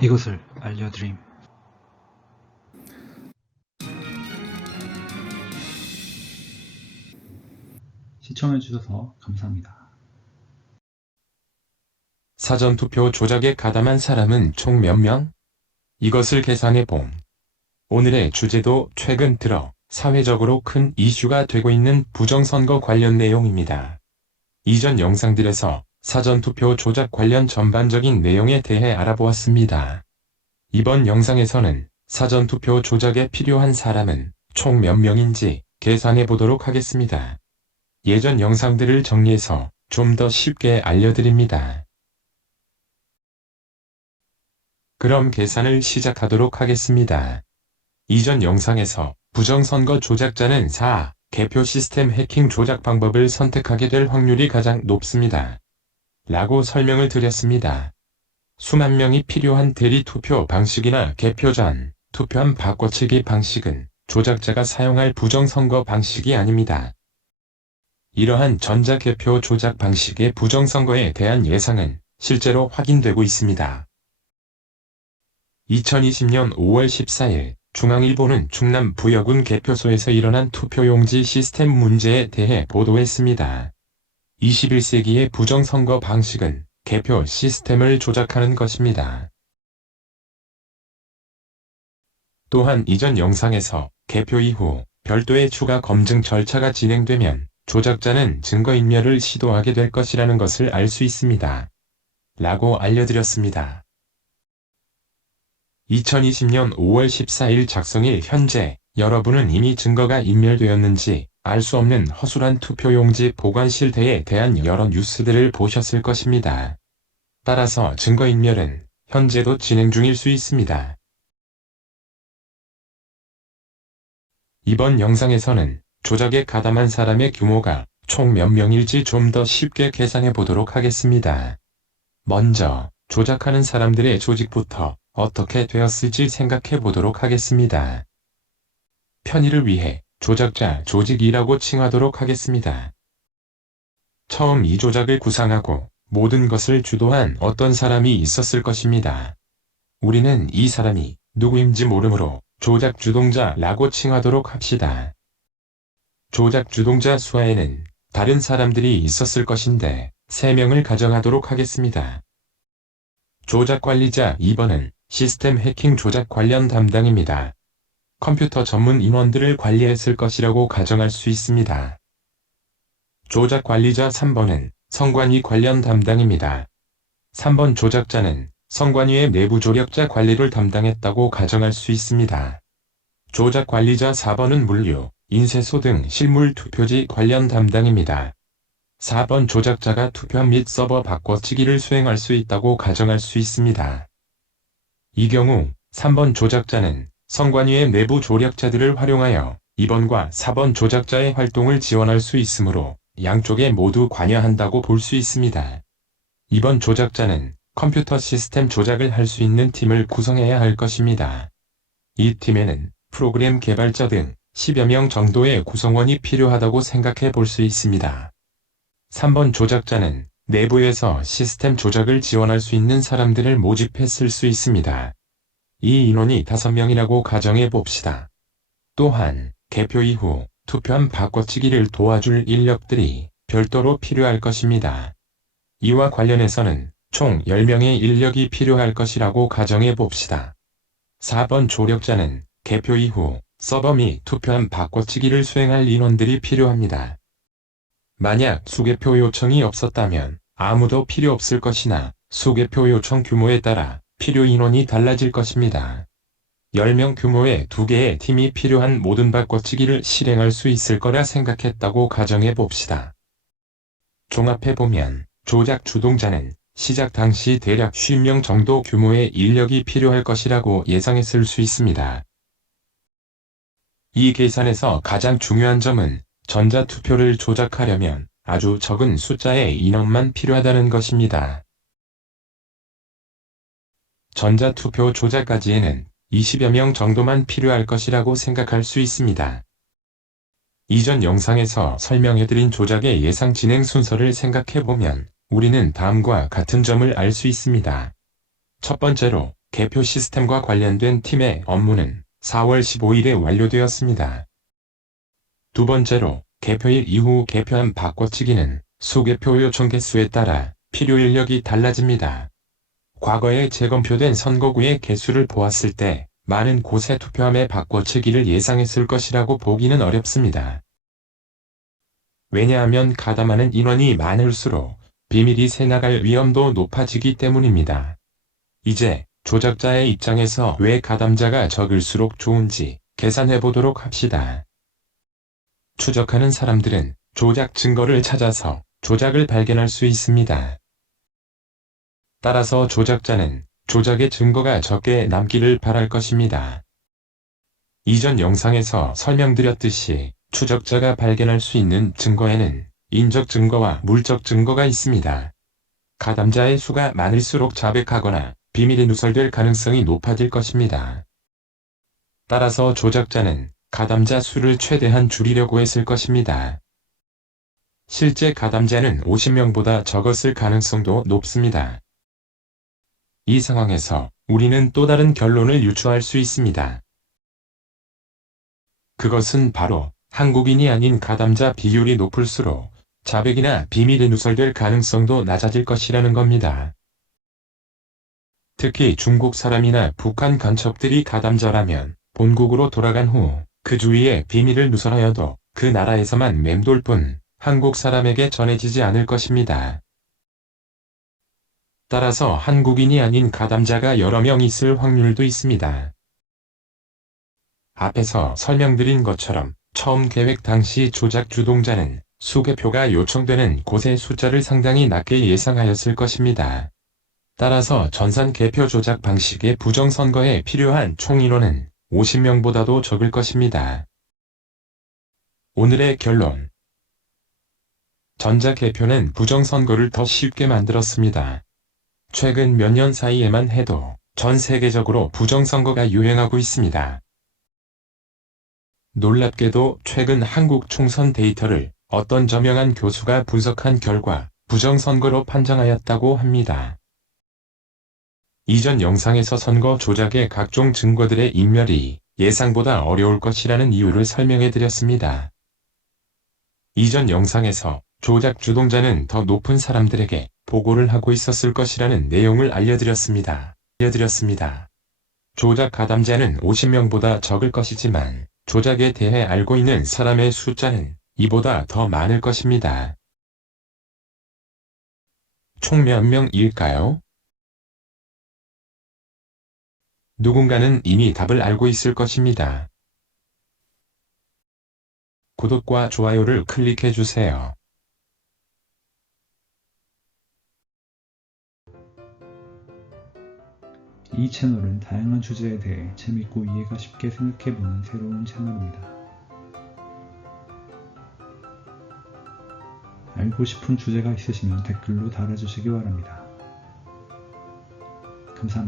이것을 알려드림. 시청해주셔서 감사합니다. 사전투표 조작에 가담한 사람은 총 몇 명? 이것을 계산해봄. 오늘의 주제도 최근 들어 사회적으로 큰 이슈가 되고 있는 부정선거 관련 내용입니다. 이전 영상들에서 사전투표 조작 관련 전반적인 내용에 대해 알아보았습니다. 이번 영상에서는 사전투표 조작에 필요한 사람은 총 몇 명인지 계산해 보도록 하겠습니다. 예전 영상들을 정리해서 좀 더 쉽게 알려드립니다. 그럼 계산을 시작하도록 하겠습니다. 이전 영상에서 부정선거 조작자는 4. 개표 시스템 해킹 조작 방법을 선택하게 될 확률이 가장 높습니다. 라고 설명을 드렸습니다. 수만 명이 필요한 대리투표 방식이나 개표 전 투표함 바꿔치기 방식은 조작자가 사용할 부정선거 방식이 아닙니다. 이러한 전자개표 조작 방식의 부정선거에 대한 예상은 실제로 확인되고 있습니다. 2020년 5월 14일 중앙일보는 충남 부여군 개표소에서 일어난 투표용지 시스템 문제에 대해 보도했습니다. 21세기의 부정선거 방식은 개표 시스템을 조작하는 것입니다. 또한 이전 영상에서 개표 이후 별도의 추가 검증 절차가 진행되면 조작자는 증거인멸을 시도하게 될 것이라는 것을 알 수 있습니다. 라고 알려드렸습니다. 2020년 5월 14일 작성일 현재 여러분은 이미 증거가 인멸되었는지 알 수 없는 허술한 투표용지 보관 실태에 대한 여러 뉴스들을 보셨을 것입니다. 따라서 증거인멸은 현재도 진행 중일 수 있습니다. 이번 영상에서는 조작에 가담한 사람의 규모가 총 몇 명일지 좀 더 쉽게 계산해 보도록 하겠습니다. 먼저 조작하는 사람들의 조직부터 어떻게 되었을지 생각해 보도록 하겠습니다. 편의를 위해 조작자 조직이라고 칭하도록 하겠습니다. 처음 이 조작을 구상하고 모든 것을 주도한 어떤 사람이 있었을 것입니다. 우리는 이 사람이 누구인지 모르므로 조작 주동자라고 칭하도록 합시다. 조작 주동자 수하에는 다른 사람들이 있었을 것인데 3명을 가정하도록 하겠습니다. 조작 관리자 2번은 시스템 해킹 조작 관련 담당입니다. 컴퓨터 전문 인원들을 관리했을 것이라고 가정할 수 있습니다. 조작 관리자 3번은 선관위 관련 담당입니다. 3번 조작자는 선관위의 내부 조력자 관리를 담당했다고 가정할 수 있습니다. 조작 관리자 4번은 물류, 인쇄소 등 실물 투표지 관련 담당입니다. 4번 조작자가 투표함 및 서버 바꿔치기를 수행할 수 있다고 가정할 수 있습니다. 이 경우 3번 조작자는 선관위의 내부 조력자들을 활용하여 2번과 4번 조작자의 활동을 지원할 수 있으므로 양쪽에 모두 관여한다고 볼 수 있습니다. 2번 조작자는 컴퓨터 시스템 조작을 할 수 있는 팀을 구성해야 할 것입니다. 이 팀에는 프로그램 개발자 등 10여 명 정도의 구성원이 필요하다고 생각해 볼 수 있습니다. 3번 조작자는 내부에서 시스템 조작을 지원할 수 있는 사람들을 모집했을 수 있습니다. 이 인원이 5명이라고 가정해 봅시다. 또한 개표 이후 투표함 바꿔치기를 도와줄 인력들이 별도로 필요할 것입니다. 이와 관련해서는 총 10명의 인력이 필요할 것이라고 가정해 봅시다. 4번 조력자는 개표 이후 서버 및 투표함 바꿔치기를 수행할 인원들이 필요합니다. 만약 수개표 요청이 없었다면 아무도 필요 없을 것이나 수개표 요청 규모에 따라 필요 인원이 달라질 것입니다. 10명 규모의 2개의 팀이 필요한 모든 바꿔치기를 실행할 수 있을 거라 생각했다고 가정해 봅시다. 종합해보면 조작 주동자는 시작 당시 대략 50명 정도 규모의 인력이 필요할 것이라고 예상했을 수 있습니다. 이 계산에서 가장 중요한 점은 전자투표를 조작하려면 아주 적은 숫자의 인원만 필요하다는 것입니다. 전자투표 조작까지에는 20여 명 정도만 필요할 것이라고 생각할 수 있습니다. 이전 영상에서 설명해드린 조작의 예상 진행 순서를 생각해보면 우리는 다음과 같은 점을 알 수 있습니다. 첫 번째로 개표 시스템과 관련된 팀의 업무는 4월 15일에 완료되었습니다. 두 번째로, 개표일 이후 개표한 바꿔치기는 수개표 요청 개수에 따라 필요 인력이 달라집니다. 과거에 재검표된 선거구의 개수를 보았을 때 많은 곳에 투표함에 바꿔치기를 예상했을 것이라고 보기는 어렵습니다. 왜냐하면 가담하는 인원이 많을수록 비밀이 새나갈 위험도 높아지기 때문입니다. 이제 조작자의 입장에서 왜 가담자가 적을수록 좋은지 계산해 보도록 합시다. 추적하는 사람들은 조작 증거를 찾아서 조작을 발견할 수 있습니다. 따라서 조작자는 조작의 증거가 적게 남기를 바랄 것입니다. 이전 영상에서 설명드렸듯이 추적자가 발견할 수 있는 증거에는 인적 증거와 물적 증거가 있습니다. 가담자의 수가 많을수록 자백하거나 비밀이 누설될 가능성이 높아질 것입니다. 따라서 조작자는 가담자 수를 최대한 줄이려고 했을 것입니다. 실제 가담자는 50명보다 적었을 가능성도 높습니다. 이 상황에서 우리는 또 다른 결론을 유추할 수 있습니다. 그것은 바로 한국인이 아닌 가담자 비율이 높을수록 자백이나 비밀이 누설될 가능성도 낮아질 것이라는 겁니다. 특히 중국 사람이나 북한 간첩들이 가담자라면 본국으로 돌아간 후 그 주위에 비밀을 누설하여도 그 나라에서만 맴돌 뿐 한국 사람에게 전해지지 않을 것입니다. 따라서 한국인이 아닌 가담자가 여러 명 있을 확률도 있습니다. 앞에서 설명드린 것처럼 처음 계획 당시 조작 주동자는 수개표가 요청되는 곳의 숫자를 상당히 낮게 예상하였을 것입니다. 따라서 전산 개표 조작 방식의 부정선거에 필요한 총 인원은 50명보다도 적을 것입니다. 오늘의 결론. 전자개표는 부정선거를 더 쉽게 만들었습니다. 최근 몇 년 사이에만 해도 전 세계적으로 부정선거가 유행하고 있습니다. 놀랍게도 최근 한국 총선 데이터를 어떤 저명한 교수가 분석한 결과 부정선거로 판정하였다고 합니다. 이전 영상에서 선거 조작의 각종 증거들의 인멸이 예상보다 어려울 것이라는 이유를 설명해드렸습니다. 이전 영상에서 조작 주동자는 더 높은 사람들에게 보고를 하고 있었을 것이라는 내용을 알려드렸습니다. 조작 가담자는 50명보다 적을 것이지만 조작에 대해 알고 있는 사람의 숫자는 이보다 더 많을 것입니다. 총 몇 명일까요? 누군가는 이미 답을 알고 있을 것입니다. 구독과 좋아요를 클릭해주세요. 이 채널은 다양한 주제에 대해 재밌고 이해가 쉽게 생각해보는 새로운 채널입니다. 알고 싶은 주제가 있으시면 댓글로 달아주시기 바랍니다. 감사합니다.